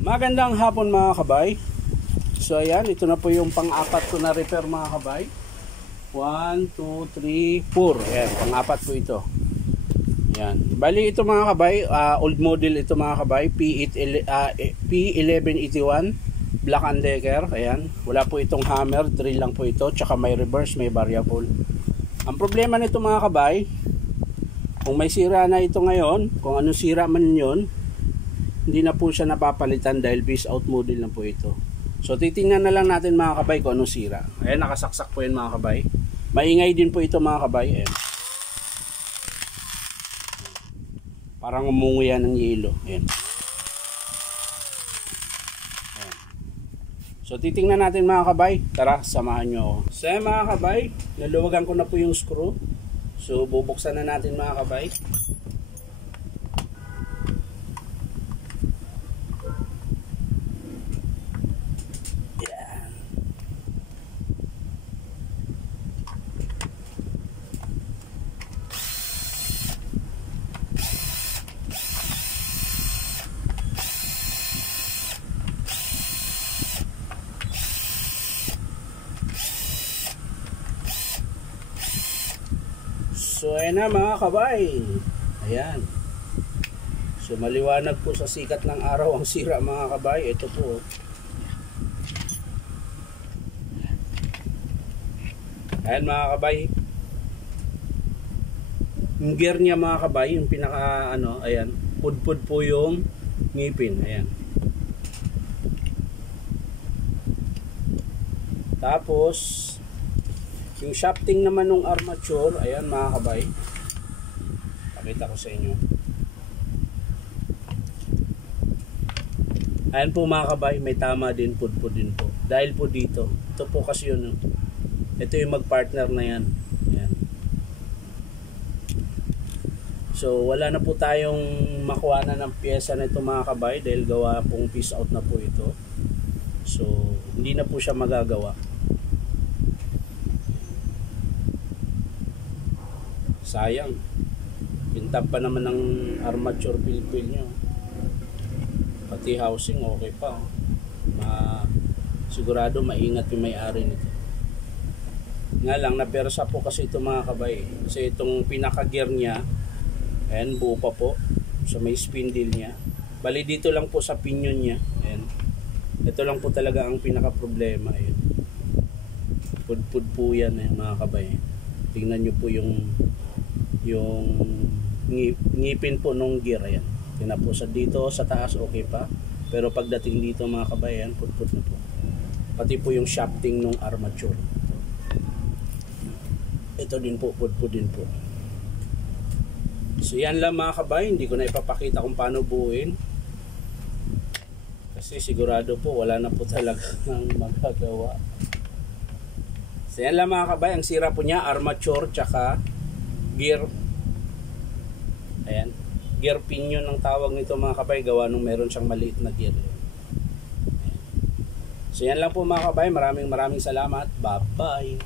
Magandang hapon mga kabay. So ayan, ito na po yung pang-apat ko na repair mga kabay. 1, 2, 3, 4. Ayan, pang-apat po ito. Ayan. Bali ito mga kabay, old model ito mga kabay, P1181 Black & Decker. Ayan, wala po itong hammer, drill lang po ito, tsaka may reverse, may variable. Ang problema nito mga kabay, kung may sira na ito ngayon, kung anong sira man yun, hindi na po siya napapalitan dahil phase out model na po ito. So titingnan na lang natin mga kabay kung anong sira. Ayan, nakasaksak po yan mga kabay. Maingay din po ito mga kabay. Ayan. Parang umunguya ng yelo. Ayan. Ayan. So titingnan natin mga kabay. Tara, samahan nyo ako. So ayan mga kabay, naluwagan ko na po yung screw. So bubuksan na natin mga kabay. So ayan na mga kabay. Ayan. So maliwanag po sa sikat ng araw ang sira mga kabay. Ito po. Ayan mga kabay. Yung gear niya mga kabay, yung pinaka ayan, pudpud po yung ngipin. Ayan. Tapos yung shafting naman ng armature, ayan mga kabay. Pakita ko sa inyo. Ayan po mga kabay, may tama din, pudpud din po. Dahil po dito, ito po kasi yun. Ito yung magpartner na yan. Ayan. So wala na po tayong makuha na ng pyesa na ito mga kabay dahil gawa pong piece out na po ito. So hindi na po siya magagawa. Sayang, pintab pa naman ng armature pilpil nyo, pati housing okay pa. Sigurado maingat yung may-ari nito. Nga lang, napersa po kasi ito mga kabay, kasi itong pinaka gear nya, ayan, buo pa po, so may spindle nya. Bali dito lang po sa pinion nya, ayan. Ito lang po talaga ang pinaka problema. Ayan. Pudpud po yan mga kabay. Tingnan nyo po yung ngipin po nung gear. Ayan. Tingnan po sa dito sa taas okay pa, pero pagdating dito mga kabayan, putput na po. Pati po yung shafting nung armature. Ito din po, putput din po. So yan lang mga kabay, hindi ko na ipapakita kung paano buuin kasi sigurado po wala na po talaga ng magagawa. So yan lang mga kabay, ang sira po niya armature tsaka gear. Ayan, gear pinion ang tawag nito mga kabay, gawa nung meron siyang maliit na gear. Ayan. So yan lang po mga kabay, maraming salamat. Bye bye.